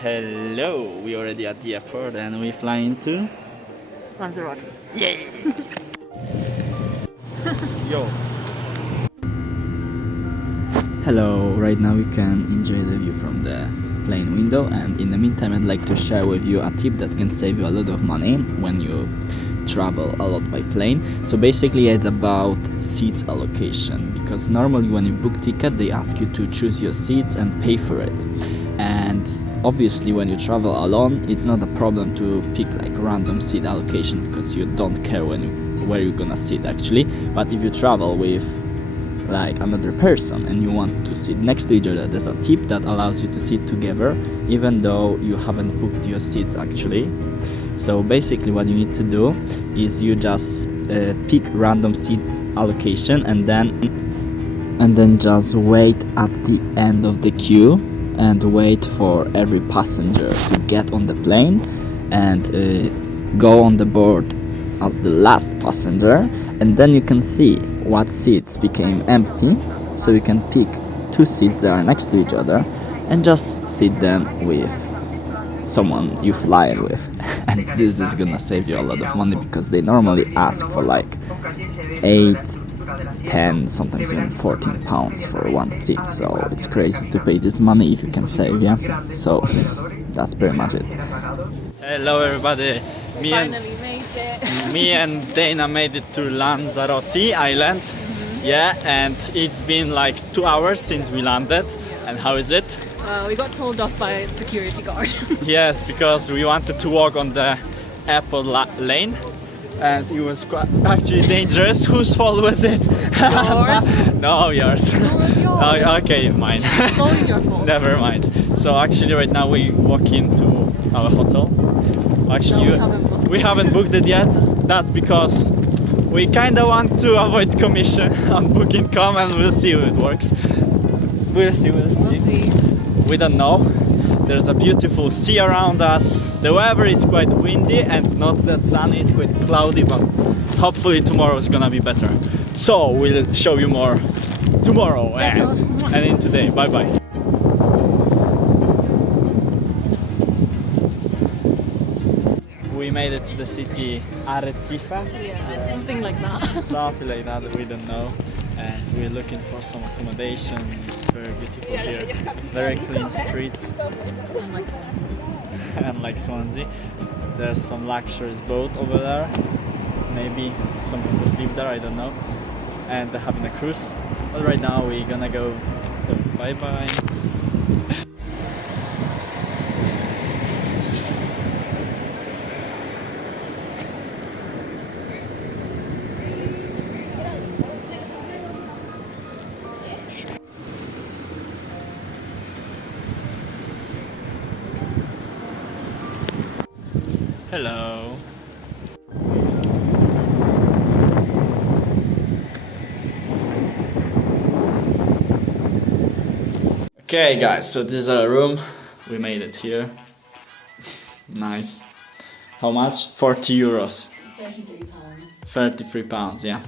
Hello, we already at the airport and we fly into Lanzarote. Yay! Yo! Hello, right now you can enjoy the view from the plane window, and in the meantime I'd like to share with you a tip that can save you a lot of money when you travel a lot by plane. So basically it's about seats allocation, because normally when you book ticket they ask you to choose your seats and pay for it. And obviously when you travel alone it's not a problem to pick like random seat allocation, because you don't care where you're gonna sit actually. But if you travel with like another person and you want to sit next to each other, there's a tip that allows you to sit together even though you haven't booked your seats actually. So basically what you need to do is you just pick random seats allocation and then just wait at the end of the queue and wait for every passenger to get on the plane and go on the board as the last passenger, and then you can see what seats became empty, so you can pick two seats that are next to each other and just sit them with someone you fly with. And this is gonna save you a lot of money, because they normally ask for like 8, 10, sometimes even 14 pounds for one seat, so it's crazy to pay this money if you can save, yeah? So that's pretty much it. Hello everybody, me and Dana made it to Lanzarote Island. Yeah, and it's been like 2 hours since we landed. And how is it? We got told off by a security guard. Yes, because we wanted to walk on the airport lane and it was actually dangerous. Whose fault was it? Yours? No, yours. No, it was yours. Oh, okay, mine. It's always your fault. Never mind. So actually right now we walk into our hotel. Actually, No, we haven't booked it yet. That's because we kinda want to avoid commission on booking.com, and we'll see if it works. We'll see. We don't know. There's a beautiful sea around us. The weather is quite windy and not that sunny, it's quite cloudy, but hopefully tomorrow is gonna be better. So we'll show you more tomorrow and in today. Bye bye. We made it to the city Arrecife. Yeah, something like that. Something like that, we don't know. And we're looking for some accommodation. It's very beautiful here. Very clean streets. And like Swansea. There's some luxurious boat over there. Maybe some people sleep there, I don't know. And they're having a cruise. But right now we're gonna go. So bye bye. Hello. Okay guys, so this is our room. We made it here. Nice. How much? 40 euros. 33 pounds. 33 pounds, yeah.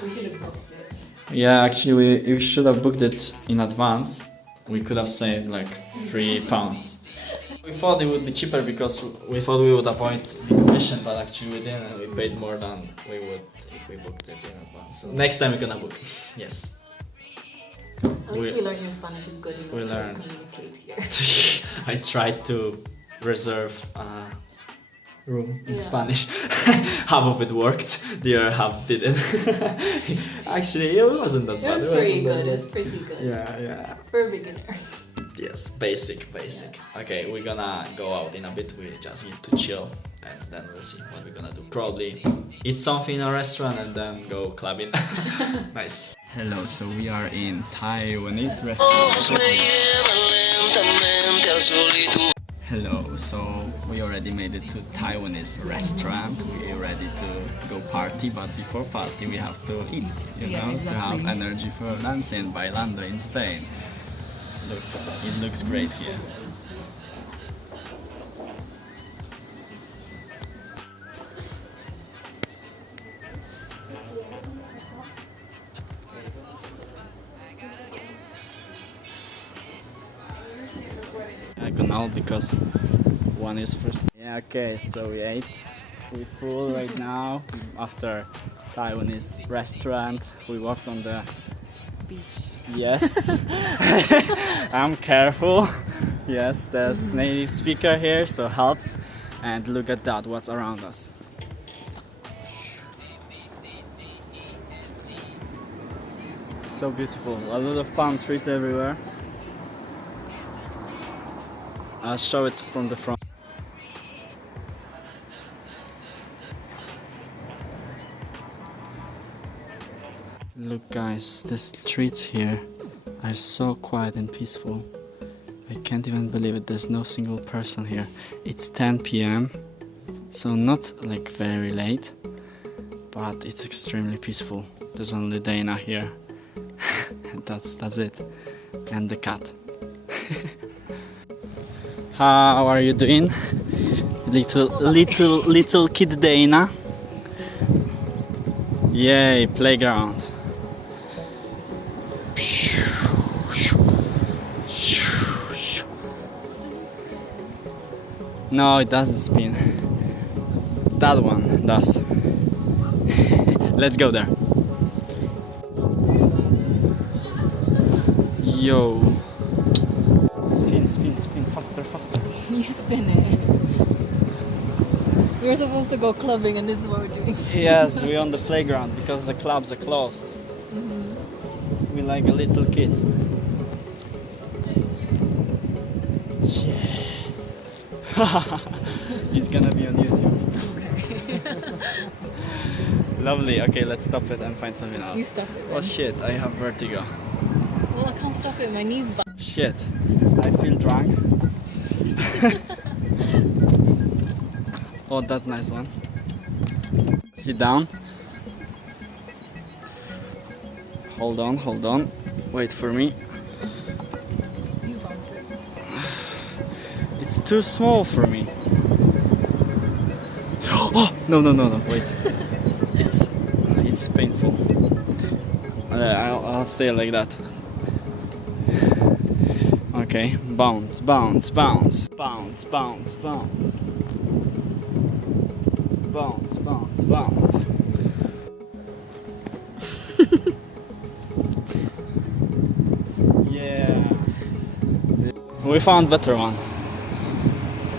We should have booked it. Yeah, actually we should have booked it in advance. We could have saved like 3 pounds. We thought it would be cheaper because we thought we would avoid the commission, but actually we didn't, and we paid more than we would if we booked it in advance. So next time we're gonna book. Yes. At least we learned your Spanish is good enough to communicate here. I tried to reserve a room in Spanish. Half of it worked, the other half didn't. Actually, it wasn't that bad. It was pretty good, it was pretty good. Yeah. For a beginner. Yes, basic. Okay, we're gonna go out in a bit. We just need to chill and then we'll see what we're gonna do. Probably eat something in a restaurant and then go clubbing. Nice. Hello, so we are in Taiwanese restaurant. Hello, so we already made it to Taiwanese restaurant. We're ready to go party, but before party we have to eat, you know, exactly. To have energy for Lance and Bailando in Spain. Look, it looks great here. diagonal because one is first. Yeah, okay, so we ate. We're full right now. After Taiwanese restaurant, we walked on the Beach. yes. I'm careful. Yes, there's native speaker here, so helps. And look at that, what's around us. So beautiful. A lot of palm trees everywhere. I'll show it from the front. Look guys, the streets here are so quiet and peaceful. I can't even believe it, there's no single person here. It's 10 p.m. so not like very late, but it's extremely peaceful. There's only Dana here. that's it. And the cat. How are you doing? Little kid Dana. Yay, playground. No, it doesn't spin. That one does. Let's go there. Yo. Spin, faster. You spin it. We were supposed to go clubbing and this is what we're doing. Yes, we're on the playground because the clubs are closed. We like a little kids. Yeah. It's gonna be on YouTube. Lovely. Okay, let's stop it and find something else. You stop it then. Oh shit, I have vertigo. Well, I can't stop it. My knees back. Shit, I feel drunk. Oh, that's a nice one. Sit down. Hold on. Wait for me. You bump it. It's too small for me. Oh, no, wait. It's painful. I'll stay like that. Okay, bounce. Bounce. Yeah. We found better one.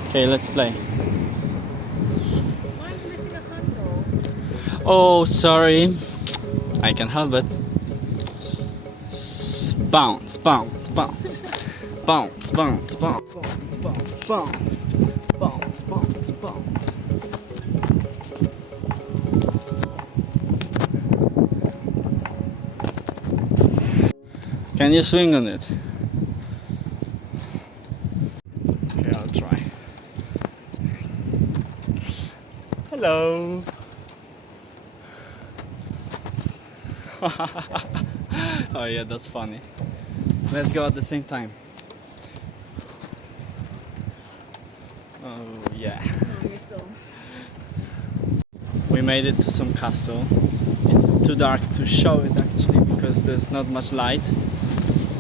Okay, let's play. Mine's missing a console. Oh, sorry. I can help it. Bounce. Can you swing on it? Okay, I'll try. Hello. Oh yeah, that's funny. Let's go at the same time. Oh yeah. Oh, you're still. We made it to some castle. It's too dark to show it actually because there's not much light.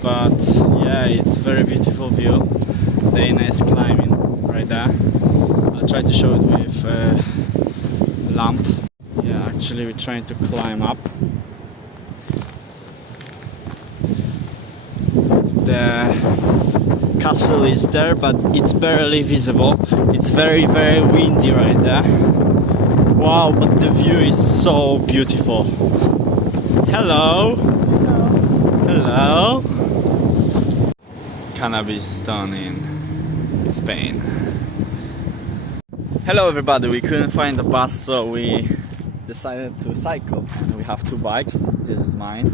But yeah, it's very beautiful view. Dana is climbing right there. I'll try to show it with a lamp. Yeah, actually we're trying to climb up. The castle is there, but it's barely visible. It's very windy right there. Wow, but the view is so beautiful. Hello. Hello. Cannabis stone in Spain. Hello everybody, we couldn't find the bus, so we decided to cycle. We have two bikes. This is mine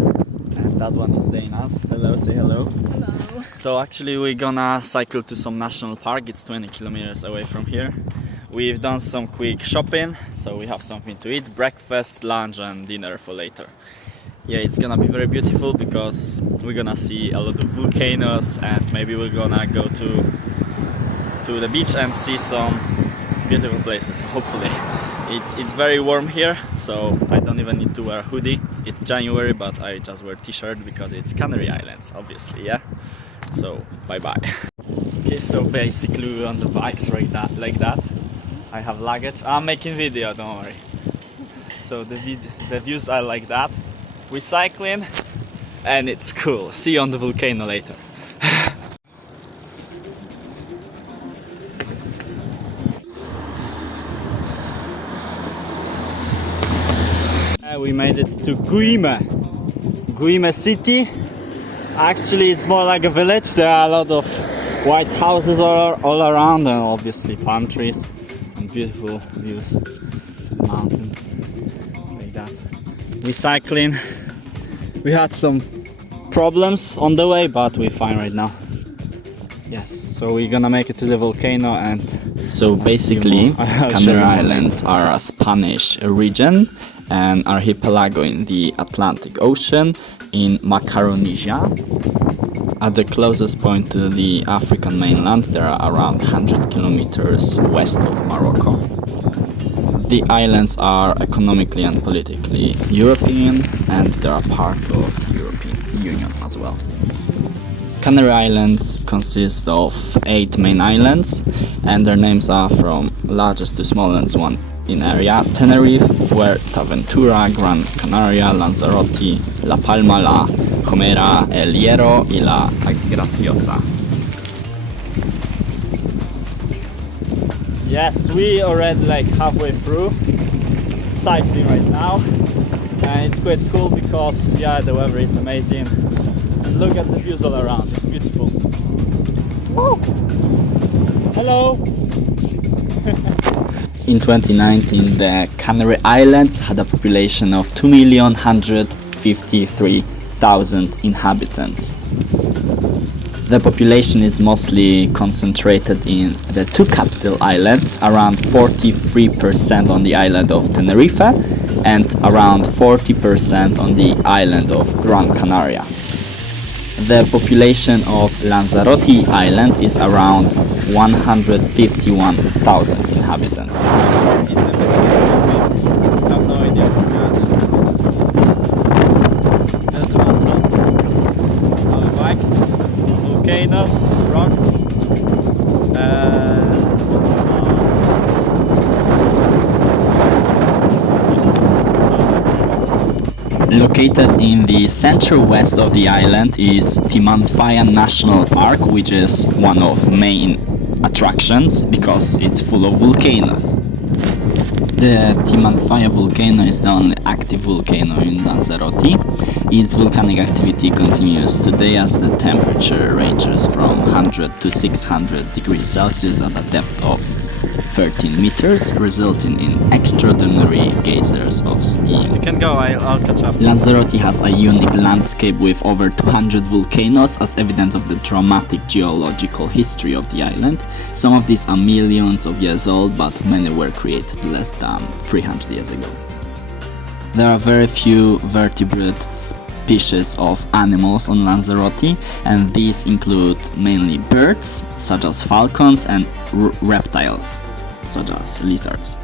and that one is Dana's. Hello, say hello. Hello. So actually we're gonna cycle to some national park. It's 20 kilometers away from here. We've done some quick shopping, so we have something to eat, breakfast, lunch and dinner for later. Yeah, it's gonna be very beautiful because we're gonna see a lot of volcanoes and maybe we're gonna go to the beach and see some beautiful places, hopefully. It's very warm here, so I don't even need to wear a hoodie. It's January, but I just wear t-shirt because it's Canary Islands, obviously, yeah? So, bye-bye. Okay, Okay, so basically we're on the bikes like that. I have luggage. I'm making video, don't worry. So the views are like that. We're cycling and it's cool. See you on the volcano later. We made it to Guime city. Actually, it's more like a village. There are a lot of white houses all around, and obviously palm trees and beautiful views to the mountains. Like that. We're cycling. We had some problems on the way, but we're fine right now. Yes, so we're gonna make it to the volcano. And so basically Canary Islands are a Spanish region, an archipelago in the Atlantic Ocean in Macaronesia. At the closest point to the African mainland, there are around 100 kilometers west of Morocco. The islands are economically and politically European, and they are part of the European Union as well. Canary Islands consist of 8 main islands, and their names are from largest to smallest one in area: Tenerife, Fuerteventura, Gran Canaria, Lanzarote, La Palma, La Gomera, El Hierro y La Graciosa. Yes, we already like halfway through cycling right now, and it's quite cool because the weather is amazing. And look at the views all around, it's beautiful. Woo! Hello! In 2019, the Canary Islands had a population of 2,153,000 inhabitants. The population is mostly concentrated in the 2 capital islands, around 43% on the island of Tenerife and around 40% on the island of Gran Canaria. The population of Lanzarote Island is around 151,000 inhabitants. There's one of bikes, volcanoes, rocks, Located in the center-west of the island is Timanfaya National Park, which is one of main attractions because it's full of volcanoes. The Timanfaya volcano is the only active volcano in Lanzarote. Its volcanic activity continues today as the temperature ranges from 100 to 600 degrees Celsius at a depth of 13 meters, resulting in extraordinary geysers of steam. You can go, I'll catch up. Lanzarote has a unique landscape with over 200 volcanoes as evidence of the dramatic geological history of the island. Some of these are millions of years old, but many were created less than 300 years ago. There are very few vertebrate species of animals on Lanzarote, and these include mainly birds, such as falcons, and reptiles, such as lizards.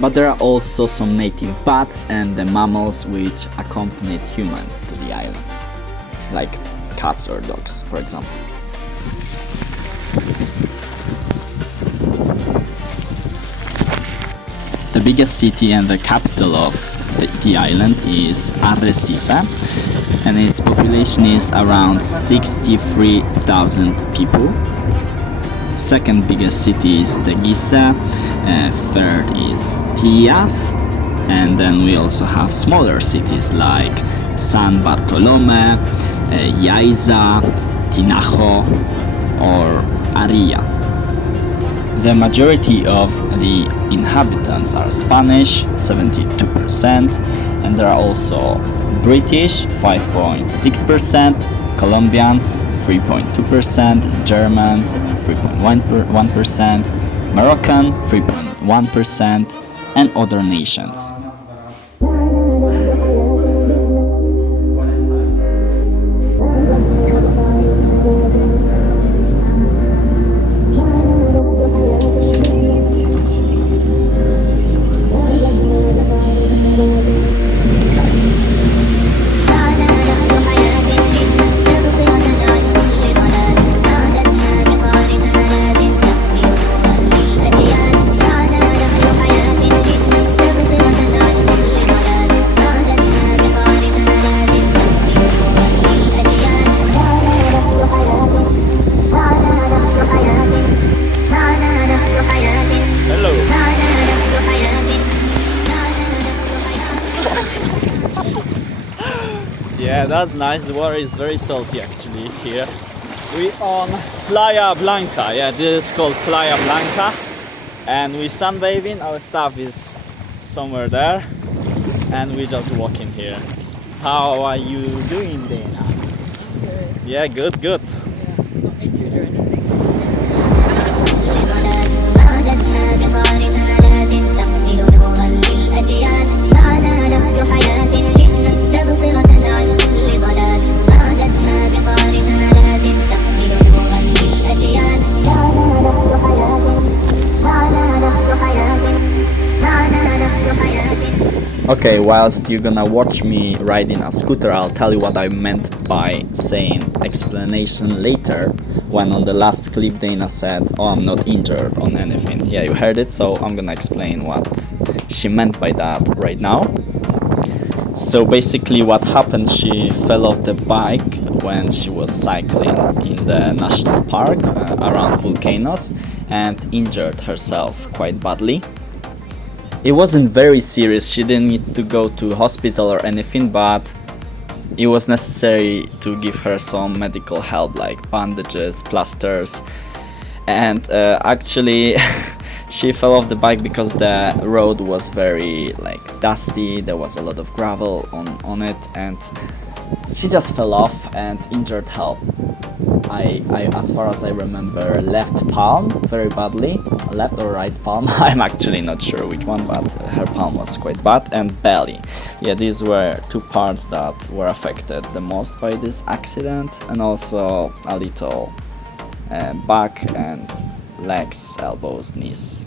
But there are also some native bats and the mammals which accompanied humans to the island, like cats or dogs, for example. The biggest city and the capital of the island is Arrecife, and its population is around 63,000 people. Second biggest city is Teguise, third is Tias, and then we also have smaller cities like San Bartolome, Yaiza, Tinajo, or Aria. The majority of the inhabitants are Spanish, 72%, and there are also British, 5.6%, Colombians, 3.2%, Germans, 3.1%, Moroccan, 3.1%, and other nations. Yeah, that's nice. The water is very salty actually here. We on Playa Blanca. Yeah, this is called Playa Blanca. And we sunbathing. Our stuff is somewhere there. And we just walking here. How are you doing, Dana? Good. Yeah, good, good. Yeah, not injured or anything. Okay, whilst you're gonna watch me riding a scooter, I'll tell you what I meant by saying explanation later, when on the last clip Dana said, oh, I'm not injured on anything. Yeah, you heard it, so I'm gonna explain what she meant by that right now. So basically what happened, she fell off the bike when she was cycling in the national park around volcanoes and injured herself quite badly. It wasn't very serious, she didn't need to go to hospital or anything, but it was necessary to give her some medical help like bandages, plasters, and actually she fell off the bike because the road was very dusty, there was a lot of gravel on it, and she just fell off and injured her, as far as I remember, left palm very badly, left or right palm, I'm actually not sure which one, but her palm was quite bad, and belly. Yeah, these were two parts that were affected the most by this accident, and also a little back and legs, elbows, knees.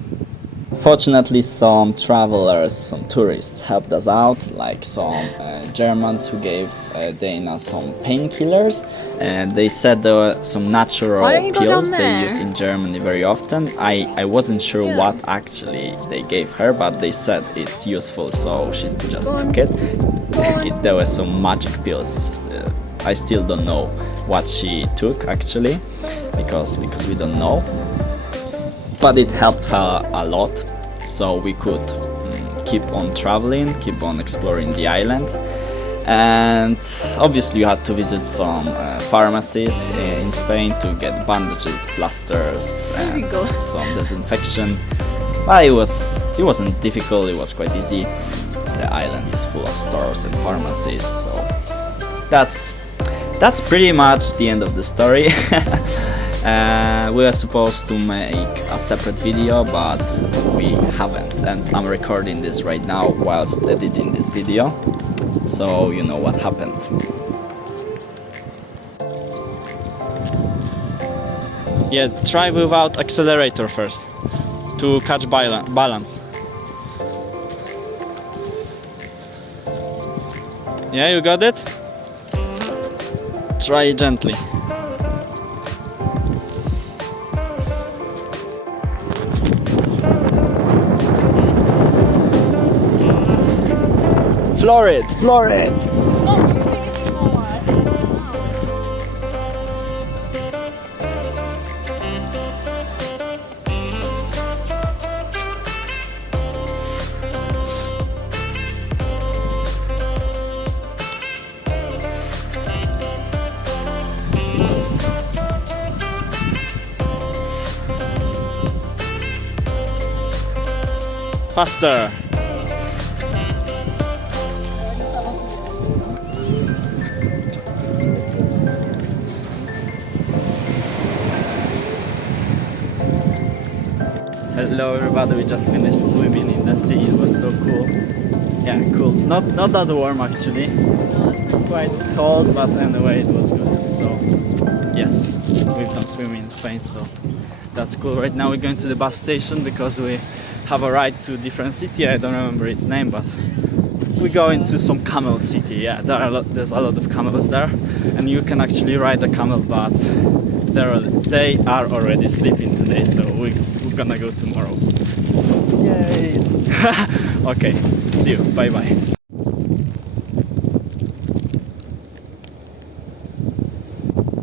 Fortunately, some travelers, some tourists helped us out, like some Germans who gave Dana some painkillers, and they said there were some natural pills they use in Germany very often. I wasn't sure what actually they gave her, but they said it's useful, so she just took it. There were some magic pills. I still don't know what she took actually, because we don't know. But it helped her a lot, so we could keep on traveling, keep on exploring the island. And obviously you had to visit some pharmacies in Spain to get bandages, plasters, and some disinfection. But it wasn't difficult, it was quite easy. The island is full of stores and pharmacies, so that's pretty much the end of the story. We were supposed to make a separate video, but we haven't, and I'm recording this right now whilst editing this video, so you know what happened. Yeah, try without accelerator first to catch balance. Yeah, you got it? Try it gently. Floor it, floor it! Faster! Hello everybody, we just finished swimming in the sea, it was so cool. Yeah, cool. Not that warm actually. It's quite cold, but anyway it was good. So yes, we've done swimming in Spain, so that's cool. Right now we're going to the bus station because we have a ride to a different city. I don't remember its name, but we're going to some camel city. Yeah, there's a lot of camels there, and you can actually ride a camel, but they are already sleeping today, so we're gonna go tomorrow. Yay! Okay, see you. Bye bye.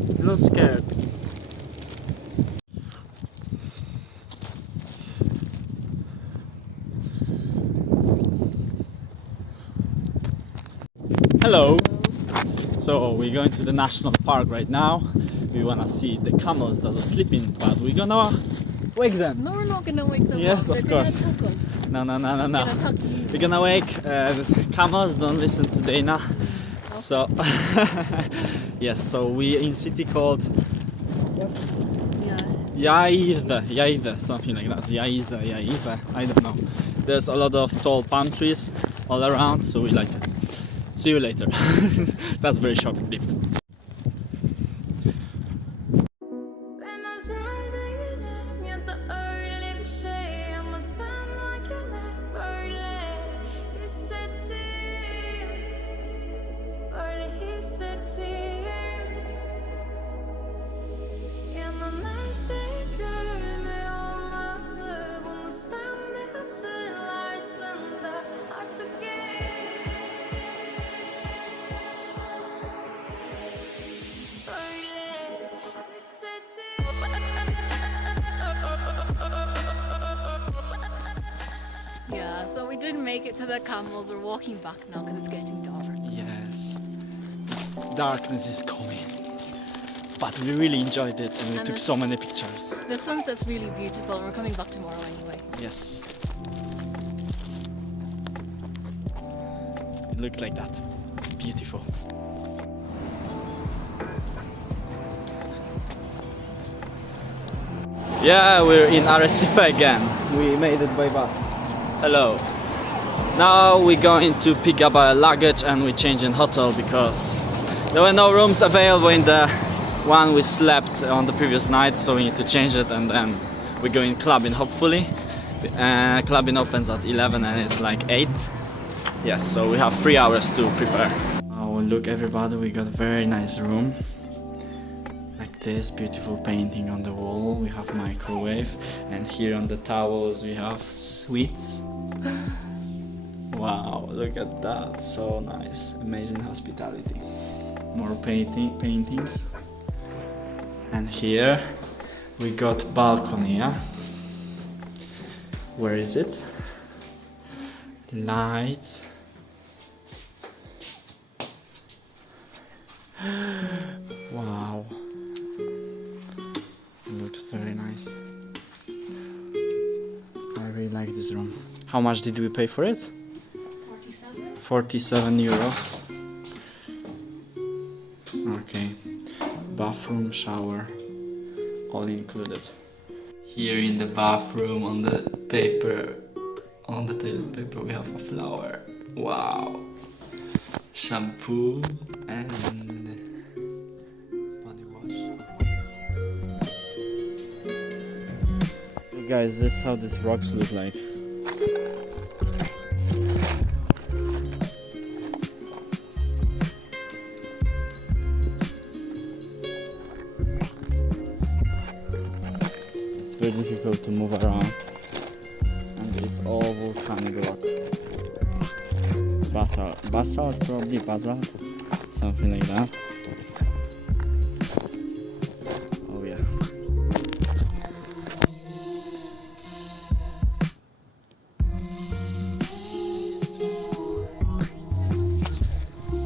It's not scared. Hello. So we're going to the national park right now. We wanna see the camels that are sleeping, but we're gonna wake them. No, we're not gonna wake them Yes, up. of They're course. gonna attack us. No. They're gonna attack you. We're gonna wake the camels. Don't listen to Dana. Okay. So yes, so we in city called Yeah. Yaiza, something like that. Yaiza, I don't know. There's a lot of tall palm trees all around, so we like it. See you later. That's very short clip. Yeah, so we didn't make it to the camels. We're walking back now because it's getting dark. Yes, darkness is coming. But we really enjoyed it and we took so many pictures. The sunset's really beautiful and we're coming back tomorrow anyway. Yes. It looks like that. Beautiful. Yeah, we're in Arrecife again. We made it by bus. Hello. Now we're going to pick up our luggage and we change in hotel because there were no rooms available in the one we slept on the previous night, so we need to change it and then we're going clubbing hopefully. Clubbing opens at 11 and it's like 8. Yes, so we have 3 hours to prepare. Oh look everybody, we got a very nice room. Like this, beautiful painting on the wall. We have microwave and here on the towels we have sweets. Wow, look at that, so nice. Amazing hospitality. More paintings. And here we got balcony, yeah? Where is it? Lights. Wow. Looks very nice. I really like this room. How much did we pay for it? 47 euros. Okay. Bathroom, shower, all included. Here in the bathroom on the paper, on the toilet paper we have a flower. Wow. Shampoo and body wash. Hey guys, this is how these rocks look like. Very difficult to move around and it's all volcanic rock. Basalt, probably basalt, something like that. Oh yeah.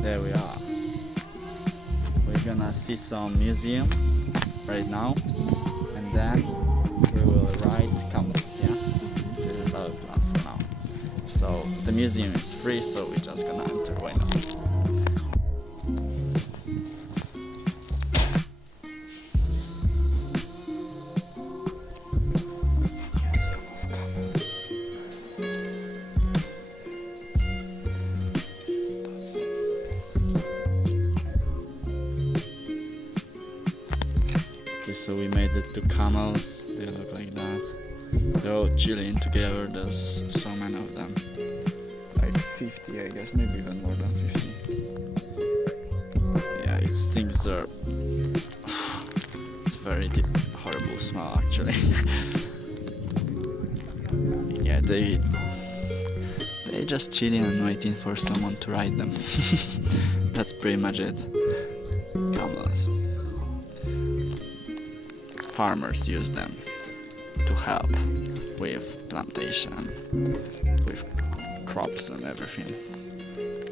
There we are. We're gonna see some museum right now and then we will ride camels, yeah? This is our plan for now. So the museum is free, so we're just gonna enter, why not? Okay, so we made it to camels. They look like that. They're all chilling together. There's so many of them. Like 50, I guess, maybe even more than 50. Yeah, it stinks there. It's very deep, horrible smell actually. Yeah, they just chilling and waiting for someone to ride them. That's pretty much it. Camels. Farmers use them to help with plantation, with crops and everything.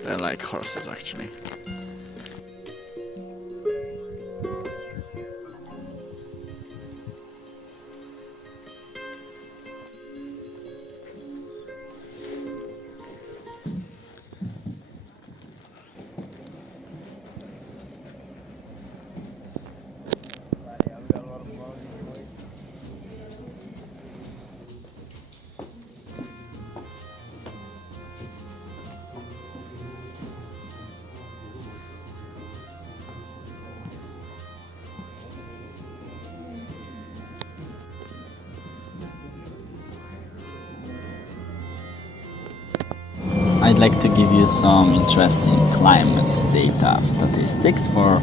They're like horses actually. I'd like to give you some interesting climate data statistics for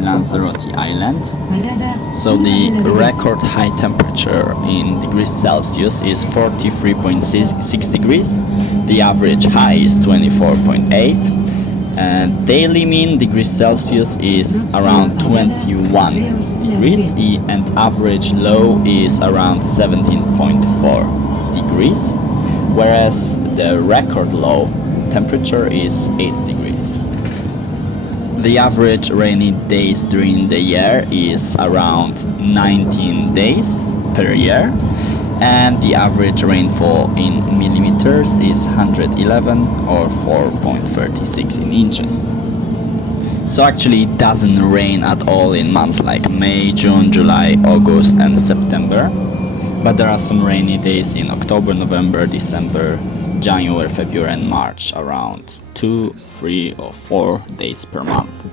Lanzarote Island. So the record high temperature in degrees Celsius is 43.6 degrees. The average high is 24.8. And daily mean degrees Celsius is around 21 degrees and average low is around 17.4 degrees, whereas the record low temperature is 8 degrees. The average rainy days during the year is around 19 days per year, and the average rainfall in millimeters is 111 or 4.36 in inches. So actually it doesn't rain at all in months like May, June, July, August and September, but there are some rainy days in October, November, December, January, February and March, around 2, 3 or 4 days per month.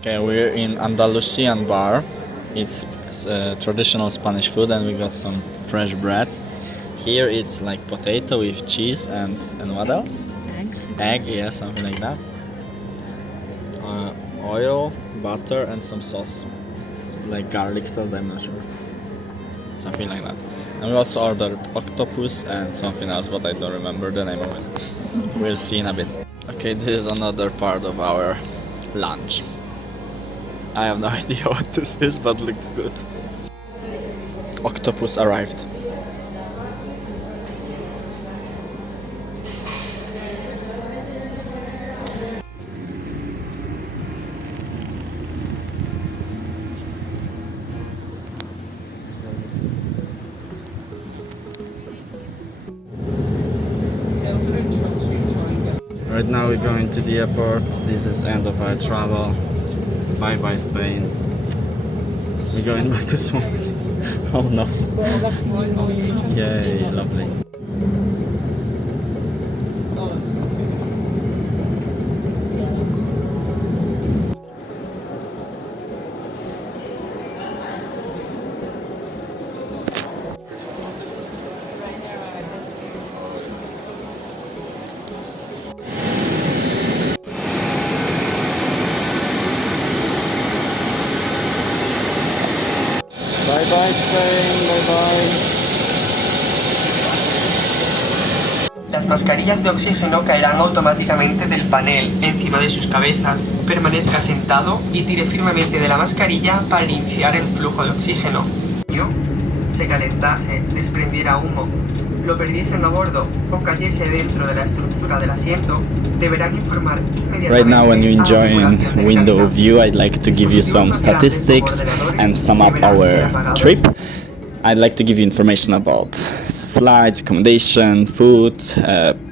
Okay, we're in Andalusian bar. It's traditional Spanish food and we got some fresh bread. Here it's like potato with cheese and what else? Egg, yeah, something like that. Oil, butter and some sauce. Like garlic sauce, I'm not sure. Something like that. And we also ordered octopus and something else, but I don't remember the name of it. We'll see in a bit. Okay, this is another part of our lunch. I have no idea what this is, but looks good. Octopus arrived. Right now we're going to the airport. This is end of our travel. Bye bye Spain. We're going back to Swansea. Oh no. Yay, lovely. Bye bye Spain, bye bye. Las mascarillas de oxígeno caerán automáticamente del panel encima de sus cabezas. Permanezca sentado y tire firmemente de la mascarilla para iniciar el flujo de oxígeno. Se calentase, desprendiera humo, lo perdiesen a bordo o cayese dentro de la estructura del asiento, deberán informar inmediatamente. Right now when you're enjoying window view, I'd like to give you some statistics and sum up our trip. I'd like to give you information about flights, accommodation, food,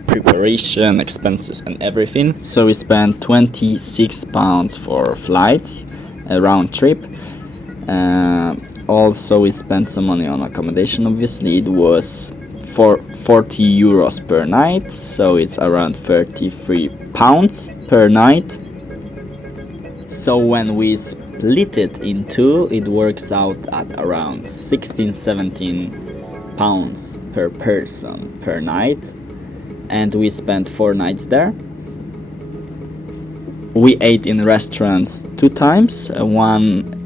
preparation, expenses and everything. So we spent £26 for flights, a round trip. Also we spent some money on accommodation, obviously. It was for 40 euros per night, so it's around 33 pounds per night. So when we split it in two, it works out at around 16-17 pounds per person per night, and we spent 4 nights there. We ate in restaurants 2 times.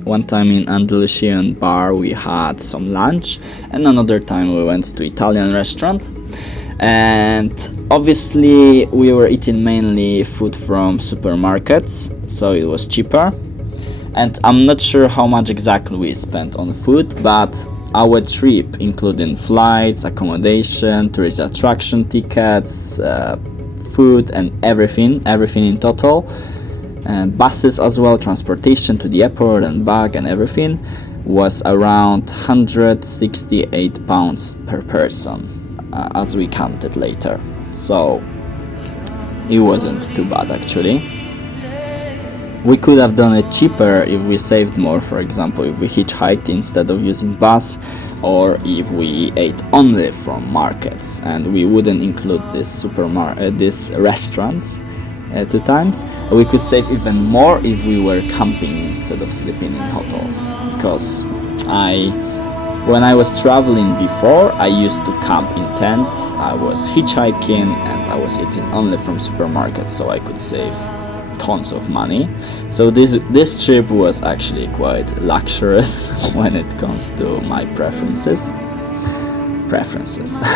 One time in Andalusian bar we had some lunch, and another time we went to Italian restaurant. And obviously we were eating mainly food from supermarkets, so it was cheaper. And I'm not sure how much exactly we spent on food, but our trip, including flights, accommodation, tourist attraction tickets, food and everything in total, and buses as well, transportation to the airport and back and everything, was around 168 pounds per person, as we counted later. So it wasn't too bad actually. We could have done it cheaper if we saved more, for example, if we hitchhiked instead of using bus, or if we ate only from markets and we wouldn't include these restaurants 2 times. We could save even more if we were camping instead of sleeping in hotels, because when I was traveling before, I used to camp in tents, I was hitchhiking, and I was eating only from supermarkets, so I could save tons of money. So this trip was actually quite luxurious when it comes to my preferences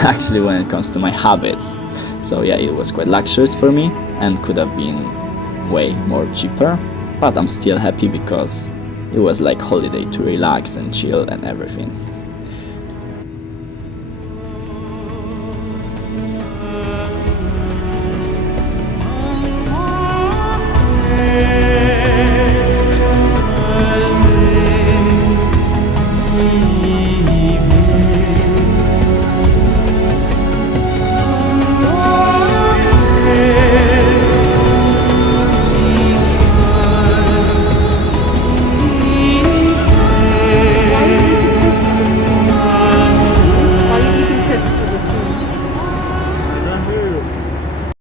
actually, when it comes to my habits. So yeah, it was quite luxurious for me and could have been way more cheaper, but I'm still happy because it was like holiday to relax and chill and everything.